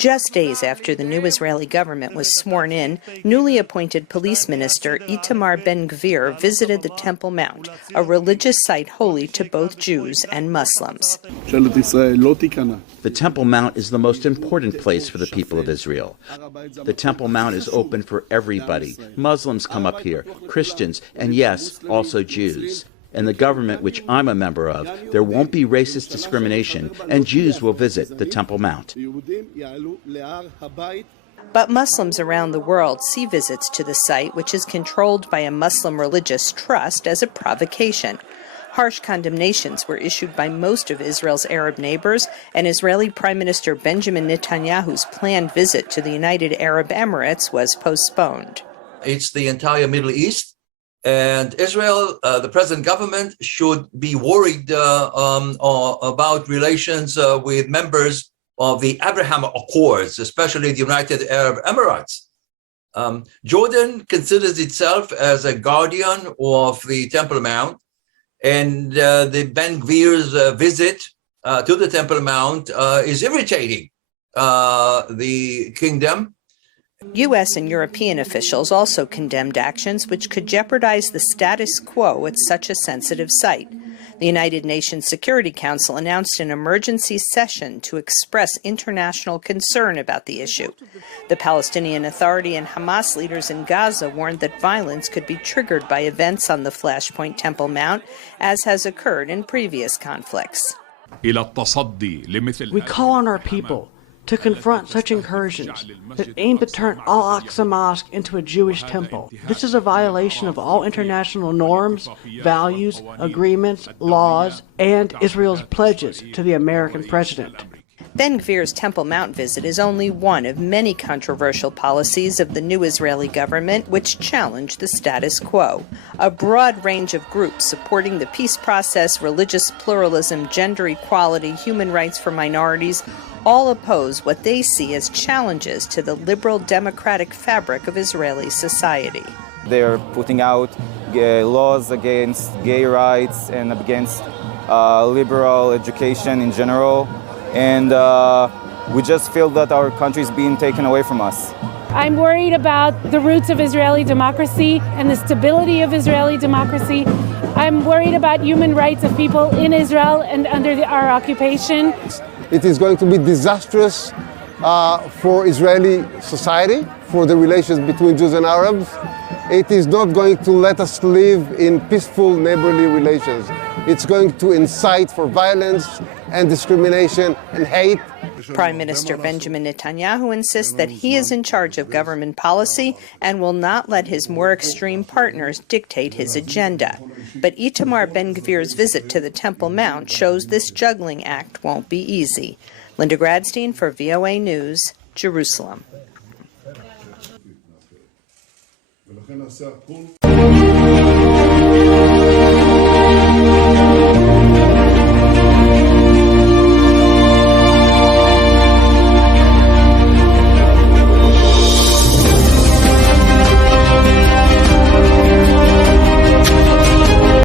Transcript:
Just days after the new Israeli government was sworn in, newly appointed police minister Itamar Ben Gvir visited the Temple Mount, a religious site holy to both Jews and Muslims. The Temple Mount is the most important place for the people of Israel. The Temple Mount is open for everybody. Muslims come up here, Christians, and yes, also Jews. In the government which I'm a member of, there won't be racist discrimination, and Jews will visit the Temple Mount. But Muslims around the world see visits to the site, which is controlled by a Muslim religious trust, as a provocation. Harsh condemnations were issued by most of Israel's Arab neighbors, and Israeli Prime Minister Benjamin Netanyahu's planned visit to the United Arab Emirates was postponed. It's the entire Middle East. And Israel, the present government, should be worried about relations with members of the Abraham Accords, especially the United Arab Emirates. Jordan considers itself as a guardian of the Temple Mount, and the Ben Gvir's visit to the Temple Mount is irritating the kingdom. U.S. and European officials also condemned actions which could jeopardize the status quo at such a sensitive site. The United Nations Security Council announced an emergency session to express international concern about the issue. The Palestinian Authority and Hamas leaders in Gaza warned that violence could be triggered by events on the Flashpoint Temple Mount, as has occurred in previous conflicts. We call on our people to confront such incursions that aim to turn Al-Aqsa Mosque into a Jewish temple. This is a violation of all international norms, values, agreements, laws, and Israel's pledges to the American president. Ben Gvir's Temple Mount visit is only one of many controversial policies of the new Israeli government which challenge the status quo. A broad range of groups supporting the peace process, religious pluralism, gender equality, human rights for minorities, all oppose what they see as challenges to the liberal democratic fabric of Israeli society. They're putting out laws against gay rights and against liberal education in general. And we just feel that our country is being taken away from us. I'm worried about the roots of Israeli democracy and the stability of Israeli democracy. I'm worried about human rights of people in Israel and under our occupation. It is going to be disastrous for Israeli society, for the relations between Jews and Arabs. It is not going to let us live in peaceful neighborly relations. It's going to incite for violence and discrimination and hate. Prime Minister Benjamin Netanyahu insists that he is in charge of government policy and will not let his more extreme partners dictate his agenda. But Itamar Ben Gvir's visit to the Temple Mount shows this juggling act won't be easy. Linda Gradstein for VOA News, Jerusalem.